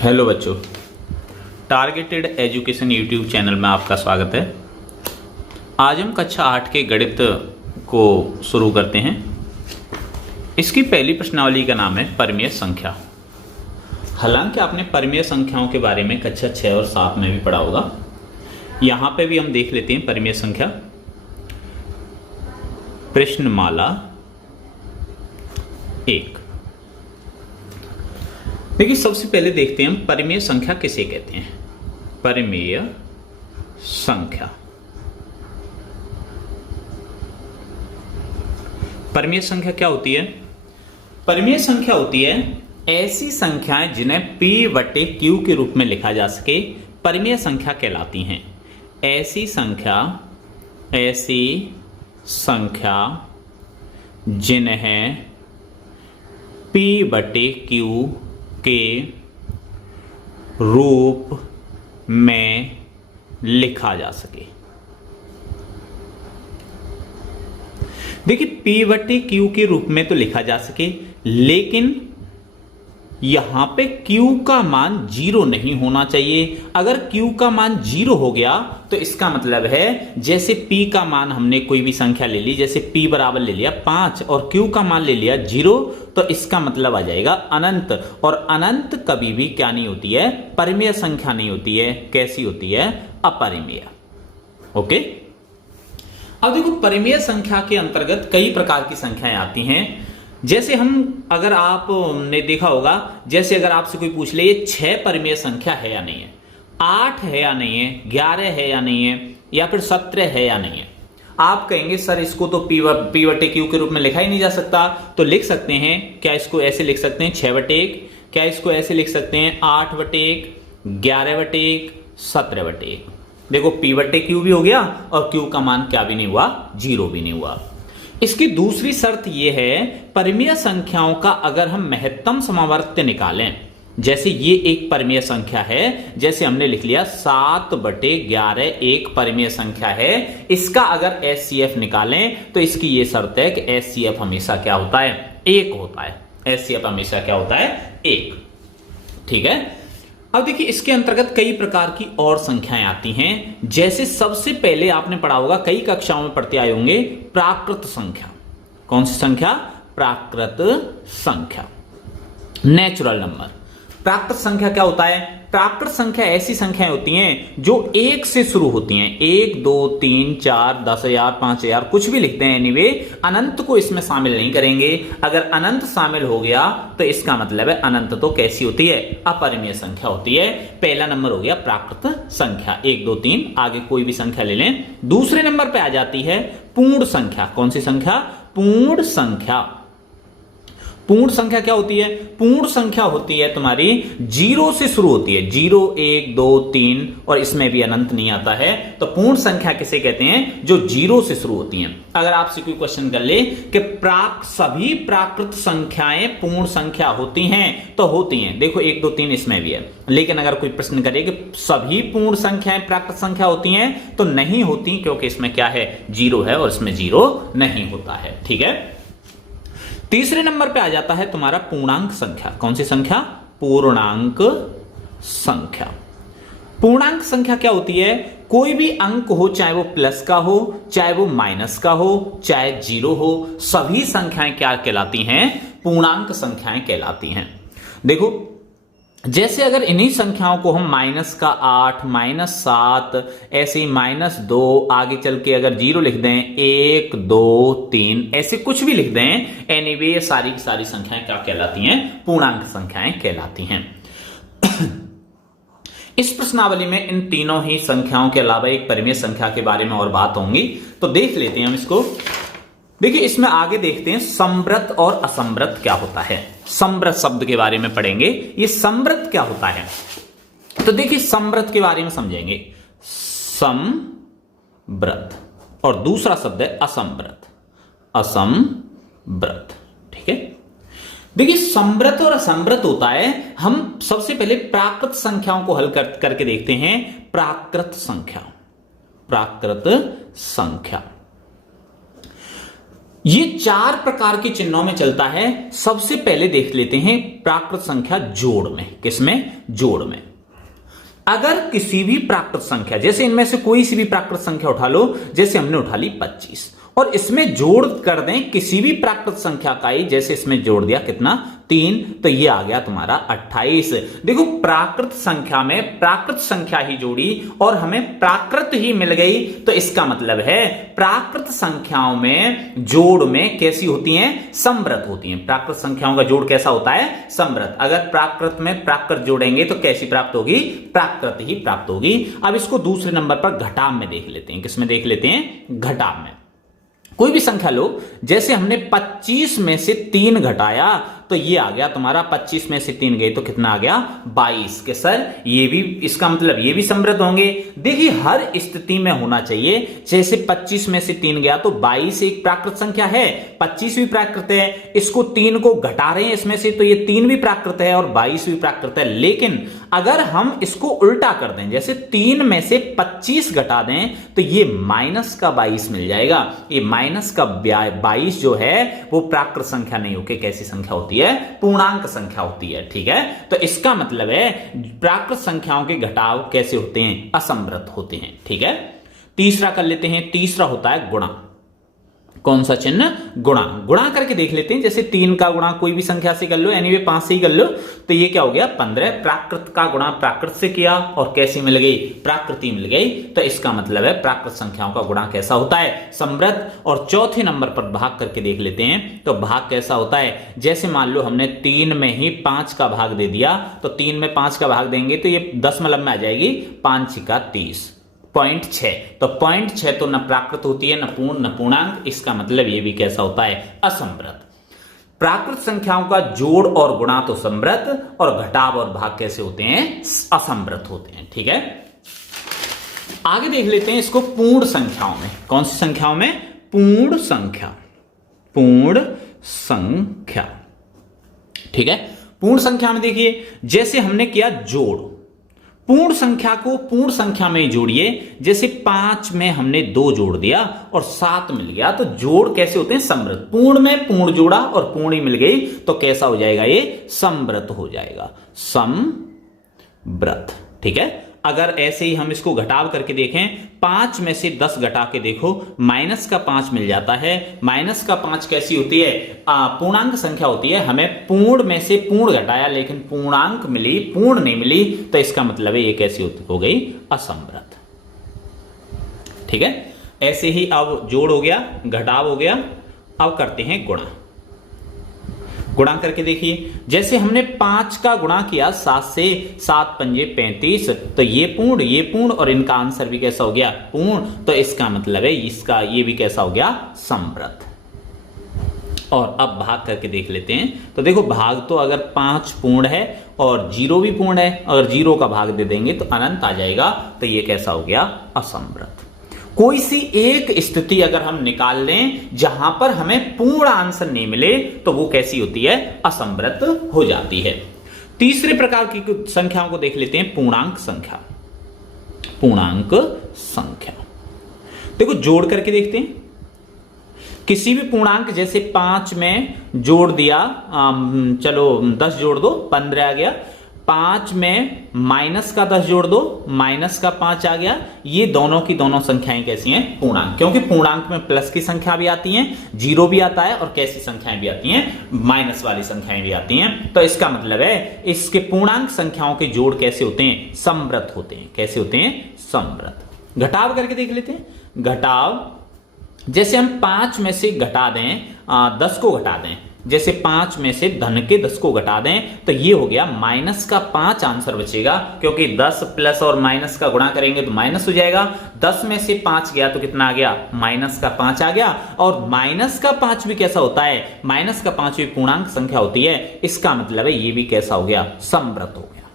Hello बच्चों, targeted education YouTube channel में आपका स्वागत है। आज हम कक्षा 8 के गणित को शुरू करते हैं। इसकी पहली प्रश्नावली का नाम है परिमेय संख्या। हालांकि आपने परिमेय संख्याओं के बारे में कक्षा 6 और 7 में भी पढ़ा होगा, यहाँ पे भी हम देख लेते हैं परिमेय संख्या। प्रश्नमाला 1। देखिए, सबसे पहले देखते हैं हम परिमेय संख्या किसे कहते हैं। परिमेय संख्या, परिमेय संख्या क्या होती है? परिमेय संख्या होती है ऐसी संख्याएं जिन्हें P बटे Q के रूप में लिखा जा सके, परिमेय संख्या कहलाती हैं। ऐसी संख्या जिन्हें P बटे Q के रूप में लिखा जा सके। देखिए, P बटे Q के रूप में तो लिखा जा सके, लेकिन यहां पे Q का मान 0 नहीं होना चाहिए। अगर Q का मान 0 हो गया तो इसका मतलब है, जैसे P का मान हमने कोई भी संख्या ले ली, जैसे P बराबर ले लिया 5 और Q का मान ले लिया 0, तो इसका मतलब आ जाएगा अनंत। और अनंत कभी भी क्या नहीं होती है? परिमेय संख्या नहीं होती है। कैसी होती है? अपरिमेय। ओके, अब देखो, परिमेय संख्या के अंतर्गत कई प्रकार की संख्याएं आती हैं। जैसे अगर आपने देखा होगा, जैसे अगर आपसे कोई पूछ ले ये 6 परिमेय संख्या है या नहीं है, 8 है या नहीं है, 11 है या नहीं है, या फिर 17 है या नहीं है, आप कहेंगे सर इसको तो P बटे Q के रूप में लिखा ही नहीं जा सकता। तो लिख सकते हैं। क्या इसको ऐसे लिख सकते हैं 6 बटे 1? क्या इसको ऐसे लिख सकते हैं 8 बटे 1, 11 बटे 1, 17 बटे 1? देखो, P बटे Q भी हो गया और Q का मान क्या भी नहीं हुआ? 0 भी नहीं हुआ। इसकी दूसरी शर्त यह है, परिमेय संख्याओं का अगर हम महत्तम समवर्ती निकालें, जैसे ये एक परिमेय संख्या है, जैसे हमने लिख लिया 7 बटे 11 एक परिमेय संख्या है, इसका अगर HCF निकालें तो इसकी ये शर्त है कि HCF हमेशा क्या होता है? 1 होता है। HCF हमेशा क्या होता है? 1। ठीक है। अब देखिए, इसके अंतर्गत कई प्रकार की और संख्याएं आती हैं। जैसे सबसे पहले आपने पढ़ा होगा, कई कक्षाओं में पढ़ते आए होंगे, प्राकृत संख्या। कौन सी संख्या? प्राकृत संख्या, नेचुरल नंबर। प्राकृत संख्या क्या होता है? प्राकृत संख्या ऐसी संख्याएं होती हैं जो 1 से शुरू होती हैं। 1, 2, 3, 4, 10,000, 5,000, कुछ भी लिखते हैं। एनीवे, अनंत को इसमें शामिल नहीं करेंगे। अगर अनंत शामिल हो गया तो इसका मतलब है अनंत तो कैसी होती है? अपरिमेय संख्या होती है। पहला नंबर हो गया प्राकृत संख्या, 1, 2, 3, आगे कोई भी संख्या ले लें। दूसरे नंबर पे आ जाती है पूर्ण संख्या। कौन सी संख्या? पूर्ण संख्या। पूर्ण संख्या क्या होती है? पूर्ण संख्या होती है तुम्हारी 0 से शुरू होती है। 0, 1, 2, 3, और इसमें भी अनंत नहीं आता है। तो पूर्ण संख्या किसे कहते हैं? जो 0 से शुरू होती हैं। अगर आपसे कोई क्वेश्चन कर ले कि सभी प्राकृत संख्याएं पूर्ण संख्या होती हैं, तो होती हैं। देखो, 1, 2, 3 इसमें भी है। लेकिन अगर कोई प्रश्न करे कि सभी पूर्ण संख्याएं प्राकृत संख्या होती हैं, तो नहीं होती, क्योंकि इसमें क्या है? 0 है और इसमें 0 नहीं होता है। ठीक है। तीसरे नंबर पे आ जाता है तुम्हारा पूर्णांक संख्या। कौन सी संख्या? पूर्णांक संख्या। पूर्णांक संख्या क्या होती है? कोई भी अंक हो, चाहे वो प्लस का हो, चाहे वो माइनस का हो, चाहे 0 हो, सभी संख्याएं क्या कहलाती हैं? पूर्णांक संख्याएं कहलाती हैं। देखो, जैसे अगर इन्हीं संख्याओं को हम -8, -7, ऐसे -2, आगे चल के अगर 0 लिख दें, 1, 2, 3, ऐसे कुछ भी लिख दें, एनीवे ये सारी की सारी संख्याएं क्या कहलाती हैं? पूर्णांक संख्याएं कहलाती हैं। इस प्रश्नावली में इन तीनों ही संख्याओं के अलावा एक परिमेय संख्या के बारे में और बात होंगी, तो देख लेते हैं हम इसको। देखिए, इसमें आगे देखते हैं समृत और असमृत क्या होता है। समृत शब्द के बारे में पढ़ेंगे। ये समृत क्या होता है? तो देखिए, समृत के बारे में समझेंगे। समृत, और दूसरा शब्द है असमृत। असमृत, ठीक है। देखिए, समृत और असमृत होता है। हम सबसे पहले प्राकृत संख्याओं को हल करके देखते हैं। प्राकृत संख्या, प्राकृत संख्या। ये 4 प्रकार के चिन्हों में चलता है। सबसे पहले देख लेते हैं प्राकृत संख्या जोड़ में। किसमें? जोड़ में। अगर किसी भी प्राकृत संख्या, जैसे इनमें से कोई सी भी प्राकृत संख्या उठा लो, जैसे हमने उठा ली 25, और इसमें जोड़ कर दें किसी भी प्राकृत संख्या का ही, जैसे इसमें जोड़ दिया कितना 3, तो ये आ गया तुम्हारा 28। देखो प्राकृत संख्या में प्राकृत संख्या ही जोड़ी और हमें प्राकृत ही मिल गई, तो इसका मतलब है प्राकृत संख्याओं में जोड़ में कैसी होती हैं? समृत होती हैं। प्राकृत संख्याओं का जोड़ कैसा होता है? समृत। अगर प्राकृत में प्राकृत जोड़ेंगे तो कैसी प्राप्त होगी? प्राकृत ही प्राप्त होगी। अब इसको दूसरे नंबर पर घटाव में देख लेते हैं। किसमें देख लेते हैं? घटाव में। कोई भी संख्या लो, जैसे हमने 25 में से 3 घटाया तो ये आ गया तुम्हारा, 25 में से 3 गए तो कितना आ गया? 22। के सर ये भी, इसका मतलब ये भी समृद्ध होंगे। देखिए हर स्थिति में होना चाहिए। जैसे 25 में से 3 गया तो 22 एक प्राकृत संख्या है, 25 भी प्राकृत है। इसको 3 को घटा रहे हैं इसमें से, तो ये 3 भी प्राकृत है और 22 भी प्राकृत है। लेकिन अगर हम इसको उल्टा कर दें, जैसे 3 में से 25 घटा दें तो ये माइनस का 22 मिल जाएगा। ये माइनस का 22 जो है वो प्राकृत संख्या नहीं होकर कैसी संख्या होती है? पूर्णांक संख्या होती है। ठीक है, तो इसका मतलब है प्राकृत संख्याओं के घटाव कैसे होते हैं? असमृत होते हैं। ठीक है, तीसरा कर लेते हैं। तीसरा होता है गुणा। कौन सा चिन्ह? गुणा। गुणा करके देख लेते हैं। जैसे 3 का गुणा कोई भी संख्या से कर लो, एनीवे 5 से ही कर लो, तो ये क्या हो गया? 15। प्राकृत का गुणा प्राकृत से किया और कैसी मिल गई? प्राकृति मिल गई। तो इसका मतलब है प्राकृत संख्याओं का गुणा कैसा होता है? समृद्ध। और चौथे नंबर पर भाग करके देख लेते हैं, तो भाग कैसा होता है? जैसे मान लो हमने 3 में ही 5 का भाग दे दिया, तो 3 में 5 का भाग देंगे तो ये दशमलव में आ जाएगी, 5 का 30, 0.6। तो 0.6 तो न प्राकृत होती है, न पूर्ण, न पूर्णांक। इसका मतलब ये भी कैसा होता है? असमृद्ध। प्राकृत संख्याओं का जोड़ और गुणा तो समृद्ध, और घटाव और भाग कैसे होते हैं? असमृद्ध होते हैं। ठीक है, आगे देख लेते हैं इसको पूर्ण संख्याओं में। कौन सी संख्याओं में? पूर्ण संख्या। पूर्ण संख्या। ठीक है, पूर्ण संख्या में देखिए जैसे हमने किया जोड़, पूर्ण संख्या को पूर्ण संख्या में ही जोड़िए। जैसे 5 में हमने 2 जोड़ दिया और 7 मिल गया, तो जोड़ कैसे होते हैं? समृद्ध। पूर्ण में पूर्ण जोड़ा और पूर्ण ही मिल गई, तो कैसा हो जाएगा? ये समृद्ध हो जाएगा, समृद्ध। ठीक है, अगर ऐसे ही हम इसको घटाव करके देखें, 5 में से 10 घटा के देखो, माइनस का 5 मिल जाता है। माइनस का 5 कैसी होती है? पूर्णांक संख्या होती है। हमें पूर्ण में से पूर्ण घटाया लेकिन पूर्णांक मिली, पूर्ण नहीं मिली, तो इसका मतलब है ये कैसी हो गई? असमृद्ध। ठीक है, ऐसे ही अब जोड़ हो गया, घटाव हो गया। अब करते हैं गुणा। गुणा करके देखिए, जैसे हमने 5 का गुणा किया 7 से, 7 पंजे 35, तो ये पूर्ण और इनका आंसर भी कैसा हो गया? पूर्ण। तो इसका मतलब है इसका ये भी कैसा हो गया? समृद्ध। और अब भाग करके देख लेते हैं, तो देखो भाग तो अगर 5 पूर्ण है और 0 भी पूर्ण है, अगर 0 का भाग दे देंगे तो अनंत आ जाएगा, तो ये कैसा हो गया? असमृद्ध। कोई सी एक स्थिति अगर हम निकाल लें जहां पर हमें पूर्ण आंसर नहीं मिले, तो वो कैसी होती है? असमृद्ध हो जाती है। तीसरे प्रकार की संख्याओं को देख लेते हैं, पूर्णांक संख्या। पूर्णांक संख्या देखो जोड़ करके देखते हैं। किसी भी पूर्णांक, जैसे 5 में जोड़ दिया, चलो 10 जोड़ दो, 15 आ गया। 5 में माइनस का 10 जोड़ दो, माइनस का 5 आ गया। ये दोनों की दोनों संख्याएं कैसी हैं? पूर्णांक। क्योंकि पूर्णांक में प्लस की संख्या भी आती है, 0 भी आता है, और कैसी संख्याएं भी आती हैं? माइनस वाली संख्याएं भी आती हैं। तो इसका मतलब है इसके पूर्णांक संख्याओं के जोड़ कैसे होते हैं? समृद्ध होते हैं। कैसे होते हैं? समृद्ध। घटाव करके देख लेते हैं। घटाव, जैसे हम 5 में से घटा दें, 10 को घटा दें, जैसे 5 में से धन के 10 को घटा दें, तो ये हो गया माइनस का 5 आंसर बचेगा, क्योंकि 10 प्लस और माइनस का गुणा करेंगे तो माइनस हो जाएगा। 10 में से 5 गया तो कितना आ गया? माइनस का 5 आ गया। और माइनस का 5 भी कैसा होता है? माइनस का 5 भी पूर्णांक संख्या होती है। इसका मतलब है ये भी कैसा हो गया? समृद्ध हो गया।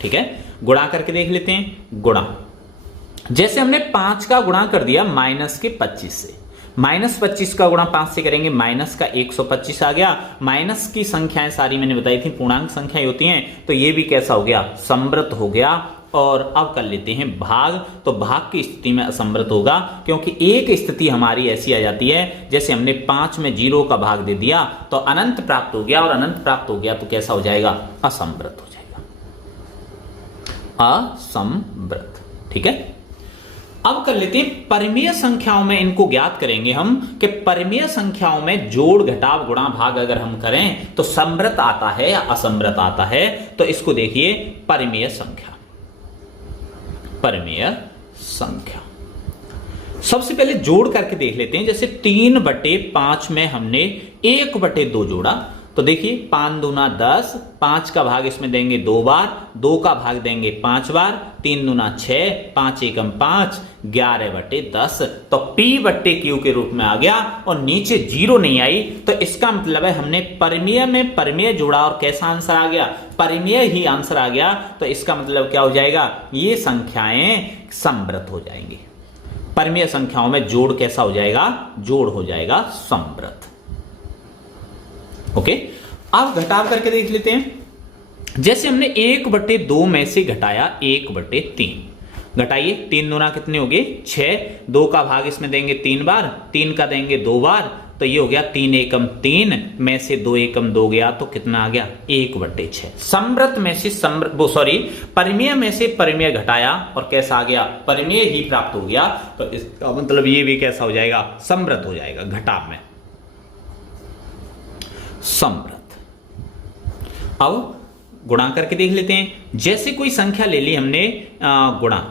ठीक है, गुणा करके देख लेते हैं। गुणा, जैसे हमने 5 का गुणा कर दिया माइनस के 25 से, माइनस 25 का गुणा 5 से करेंगे, माइनस का 125 आ गया। माइनस की संख्याएं सारी मैंने बताई थी पूर्णांक संख्याएं होती हैं, तो ये भी कैसा हो गया? समृद्ध हो गया। और अब कर लेते हैं भाग। तो भाग की स्थिति में असंवृत होगा, क्योंकि एक स्थिति हमारी ऐसी आ जाती है जैसे हमने 5 में 0 का भाग दे दिया तो अनंत प्राप्त हो गया, और अनंत प्राप्त हो गया तो कैसा हो जाएगा, असंवृत हो जाएगा, असंवृत। ठीक है, अब कर लेते हैं परिमेय संख्याओं में, इनको ज्ञात करेंगे हम कि परिमेय संख्याओं में जोड़ घटाव गुणा भाग अगर हम करें तो समृत आता है या असमृत आता है। तो इसको देखिए, परिमेय संख्या, परिमेय संख्या सबसे पहले जोड़ करके देख लेते हैं। जैसे 3/5 में हमने 1/2 जोड़ा, तो देखिए 5 दूना 10, 5 का भाग इसमें देंगे 2 बार, 2 का भाग देंगे 5 बार, 3 दूना 6, 5 एकम 5, 11/10। तो P/Q के रूप में आ गया और नीचे 0 नहीं आई, तो इसका मतलब है हमने परिमेय में परिमेय जोड़ा और कैसा आंसर आ गया, परिमेय ही आंसर आ गया। तो इसका मतलब क्या हो जाएगा, ये संख्याएं समृत हो जाएंगी। परिमेय संख्याओं में जोड़ कैसा हो जाएगा, जोड़ हो जाएगा समृत। ओके, अब घटाव करके देख लेते हैं। जैसे हमने 1/2 में से घटाया 1/3, घटाइए, 3 दूना कितने हो गए 6, 2 का भाग इसमें देंगे 3 बार, 3 का देंगे 2 बार, तो ये हो गया 3 एकम 3 में से 2 एकम 2 गया, तो कितना आ गया 1/6। समृत में से परिमेय में से परिमेय घटाया और कैसा आ गया, परिमेय ही प्राप्त हो गया। तो इसका मतलब ये भी कैसा हो जाएगा, समृत हो जाएगा, घटाव में समृत। अब गुणा करके देख लेते हैं। जैसे कोई संख्या ले ली हमने गुणा,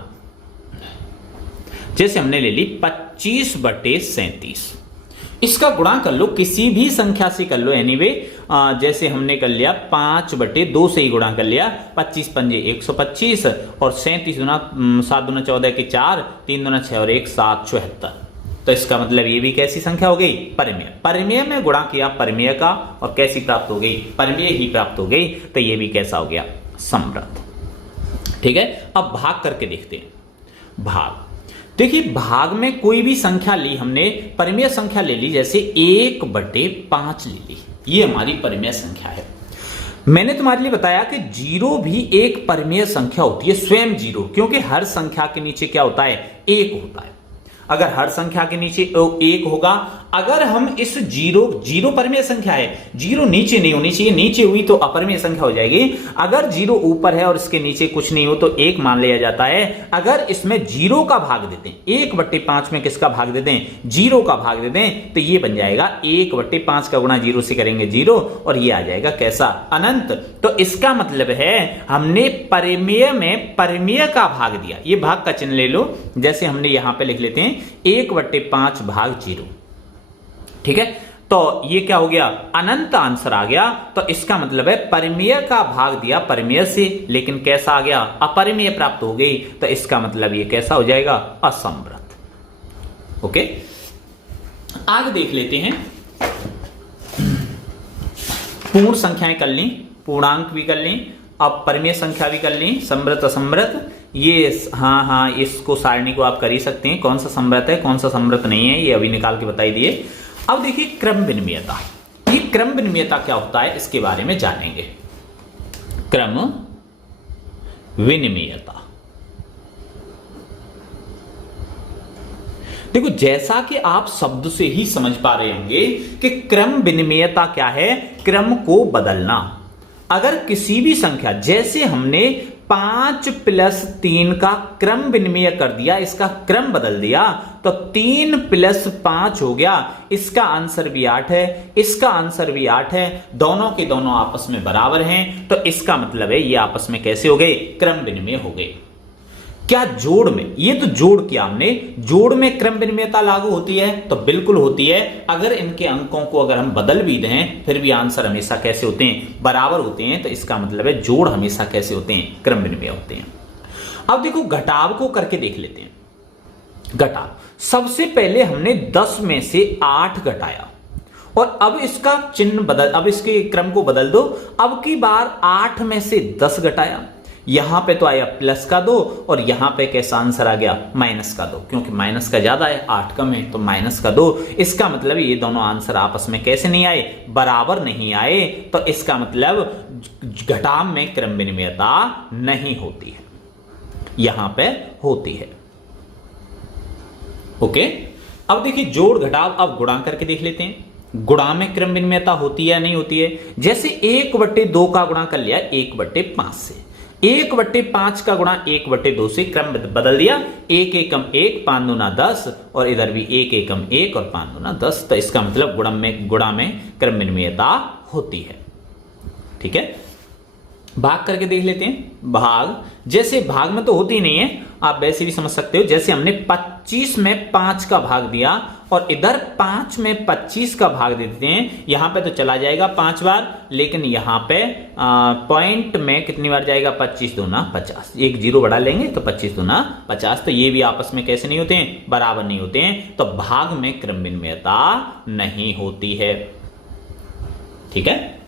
जैसे हमने ले ली 25/37, इसका गुणा कर लो, किसी भी संख्या से कर लो एनीवे। जैसे हमने कर लिया 5/2 से ही गुणा कर लिया, 25 पंजे 125 और 37 दूना 7 दूना 14 के 4, 3 दूना 6 और 1 7 74। तो इसका मतलब ये भी कैसी संख्या हो गई, परिमेय। परिमेय में गुणा किया परिमेय का और कैसी प्राप्त हो गई, परिमेय ही प्राप्त हो गई। तो ये भी कैसा हो गया, समृत। ठीक है, अब भाग करके देखते हैं। भाग देखिए, भाग में कोई भी संख्या ली हमने, परिमेय संख्या ले ली, जैसे 1/5 ले ली, ये हमारी परिमेय संख्या है। मैंने तुम्हारे लिए बताया कि 0 भी एक परिमेय संख्या होती है, स्वयं 0, क्योंकि हर संख्या के नीचे क्या होता है, 1 होता है। अगर हर संख्या के नीचे 1 होगा, अगर हम इस 0 परिमेय संख्या है, 0 नीचे नहीं होनी चाहिए, नीचे हुई तो अपरिमेय संख्या हो जाएगी। अगर 0 ऊपर है और इसके नीचे कुछ नहीं हो तो 1 मान लिया जाता है। अगर इसमें 0 का भाग देते हैं, 1/5 में किसका भाग देते हैं, 0 का भाग देते हैं, तो ये बन जाएगा 1/5 का गुणा 0 से करेंगे 0, और ये आ जाएगा कैसा, अनंत। तो इसका मतलब है हमने परिमेय में परिमेय का भाग दिया। ये भाग का चिन्ह ले लो, जैसे हमने यहां पे लिख लेते हैं 1/5 भाग 0। ठीक है, तो ये क्या हो गया, अनंत आंसर आ गया। तो इसका मतलब है परिमेय का भाग दिया परिमेय से, लेकिन कैसा आ गया, अपरिमेय प्राप्त हो गई। तो इसका मतलब ये कैसा हो जाएगा, असमृत। ओके, आगे देख लेते हैं। पूर्ण संख्याएं कर ली, पूर्णांक भी कर ली, अब परिमेय संख्या भी कर ली, समृत असमृत। ये हाँ, इसको सारणी को आप कर ही सकते हैं, कौन सा समृत है कौन सा समृत नहीं है, ये अभी निकाल के बताई दिए। अब देखिए क्रम विनिमयता, ये क्रम विनिमयता क्या होता है इसके बारे में जानेंगे। क्रम विनिमयता, देखो जैसा कि आप शब्द से ही समझ पा रहे होंगे कि क्रम विनिमयता क्या है, क्रम को बदलना। अगर किसी भी संख्या, जैसे हमने 5 + 3 का क्रम विनिमय कर दिया, इसका क्रम बदल दिया, तो 3 + 5 हो गया। इसका आंसर भी 8 है, इसका आंसर भी 8 है, दोनों के दोनों आपस में बराबर हैं। तो इसका मतलब है ये आपस में कैसे हो गए, क्रम विनिमय हो गए। क्या जोड़ में, ये तो जोड़ किया हमने, जोड़ में क्रम विनिमयता लागू होती है, तो बिल्कुल होती है। अगर इनके अंकों को अगर हम बदल भी दें फिर भी आंसर हमेशा कैसे होते हैं, बराबर होते हैं। तो इसका मतलब है जोड़ हमेशा कैसे होते हैं, क्रम विनिमय होते हैं। अब देखो घटाव को करके देख लेते हैं। घटाव, सबसे पहले हमने 10 में से 8 घटाया और अब इसका चिन्ह बदल, अब इसके क्रम को बदल दो। अब की बार 8 में से 10 घटाया, यहां पे तो आया प्लस का 2 और यहां पे कैसा आंसर आ गया, माइनस का 2, क्योंकि माइनस का ज्यादा है 8 कम है तो माइनस का 2। इसका मतलब ये दोनों आंसर आपस में कैसे नहीं आए, बराबर नहीं आए। तो इसका मतलब घटाव में क्रम विनिमयता नहीं होती है। यहां पे होती है। ओके, अब देखिए जोड़ घटाव, अब गुणा करके देख लेते हैं। गुणा में क्रम विनिमयता होती है या नहीं होती है? जैसे 1/2 का गुणा कर लिया 1/5 से, 1/5 का गुणा 1/2 से, क्रम बदल दिया, 1 एकम 1, 5 दूना 10, और इधर भी 1 एकम 1 और 5 दूना 10। तो इसका मतलब गुणा में क्रम विनिमयता होती है। ठीक है, भाग करके देख लेते हैं। भाग, जैसे भाग में तो होती नहीं है, आप वैसे भी समझ सकते हो। जैसे हमने 25 में 5 का भाग दिया और इधर 5 में 25 का भाग दे देते हैं, यहां पे तो चला जाएगा 5 बार, लेकिन यहां पे पॉइंट में कितनी बार जाएगा? 25 दूना 50, एक जीरो बढ़ा लेंगे तो 25 दूना 50। तो ये भी आपस में कैसे नहीं होते हैं? बराबर नहीं होते हैं। तो भाग में क्रम विनिमयता नहीं होती है। ठीक है।